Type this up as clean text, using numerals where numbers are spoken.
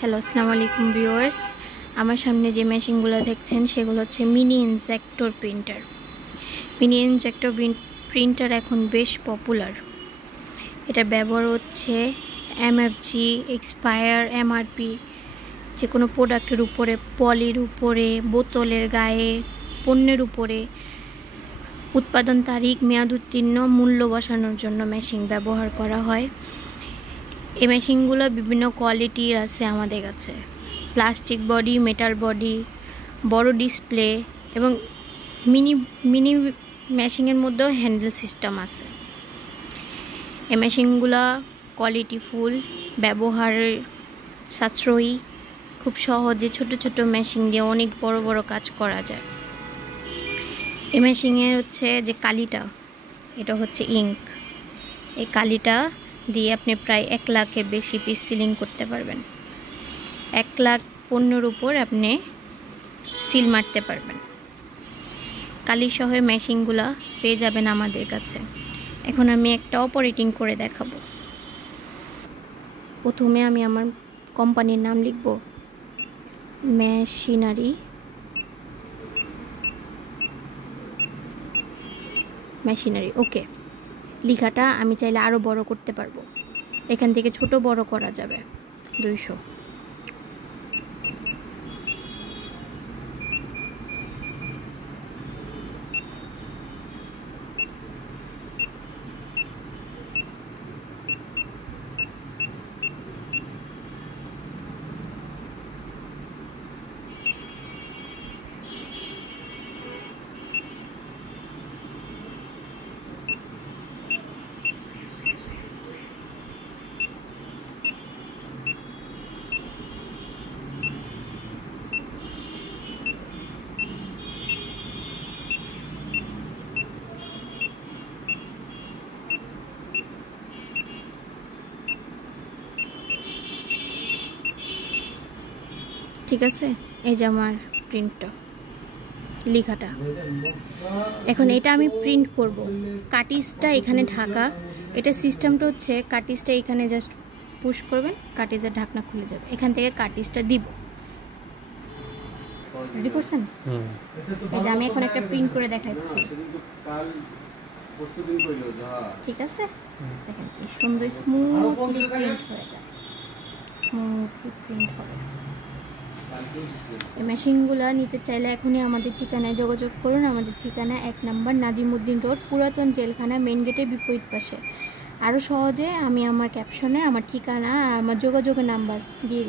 Hello, আসসালামু আলাইকুম viewers. আমার সামনে যে মেশিনগুলো দেখছেন সেগুলো হচ্ছে mini injector printer. Mini injector printer এখন বেশ পপুলার। এটার ব্যবহার হচ্ছে এমএফজি, এক্সপায়ার, এমআরপি, যে কোনো প্রোডাক্টের উপরে, পলির উপরে, বোতলের গায়ে, পণ্যের উপরে উৎপাদন তারিখ, মেয়াদ উত্তীর্ণ, মূল্য বসানোর জন্য মেশিন ব্যবহার করা হয়। এই মেশিনগুলো বিভিন্ন কোয়ালিটির আছে আমাদের কাছে। প্লাস্টিক বডি, মেটাল বডি, বড় ডিসপ্লে এবং মিনি মিনি মেশিনের মধ্যেও হ্যান্ডেল সিস্টেম আছে। এই মেশিনগুলো কোয়ালিটিফুল, ব্যবহারের সাশ্রয়ী, খুব সহজে ছোট ছোট মেশিন দিয়ে অনেক বড় বড় কাজ করা যায়। এই মেশিনের হচ্ছে যে কালিটা, এটা হচ্ছে ইঙ্ক। এই কালিটা দিয়ে আপনি প্রায় 1 লাখের বেশি পিস সিলিং করতে পারবেন। 1 লাখ পণ্যের উপর আপনি সিল মারতে পারবেন। কালি সহ মেশিনগুলো পেয়ে যাবেন আমাদের কাছে। এখন আমি একটা অপারেটিং করে দেখাবো। প্রথমে আমি আমার কোম্পানির নাম লিখব, মেশিনারি। ওকে, লেখাটা আমি চাইলে আরও বড় করতে পারবো। এখান থেকে ছোট বড় করা যাবে। 200। ঠিক আছে, এই যে আমার প্রিন্টটা, লেখাটা। এখন এটা আমি প্রিন্ট করব। কাটিজটা এখানে ঢাকা। এটা সিস্টেমটা হচ্ছে কাটিজটা এখানে জাস্ট পুশ করবেন, কাটিজের ঢাকনা খুলে যাবে। এখান থেকে কাটিজটা দিব। রেডি করছেন? এই যে আমি এখন একটা প্রিন্ট করে দেখাচ্ছি। ঠিক আছে, দেখেন কি সুন্দর স্মুথলি প্রিন্ট হয়ে যায়। স্মুথলি প্রিন্ট হবে। এই মেশিনগুলো নিতে চাইলে এখনই আমাদের ঠিকানায় যোগাযোগ করুন। আমাদের ঠিকানা 1 নম্বর নাজিমউদ্দিন রোড, পুরাতন জেলখানা, মেন গেটের বিপরীত পাশে। আরও সহজে আমি আমার ক্যাপশনে আমার ঠিকানা আর আমার যোগাযোগের নাম্বার দিয়ে দিই।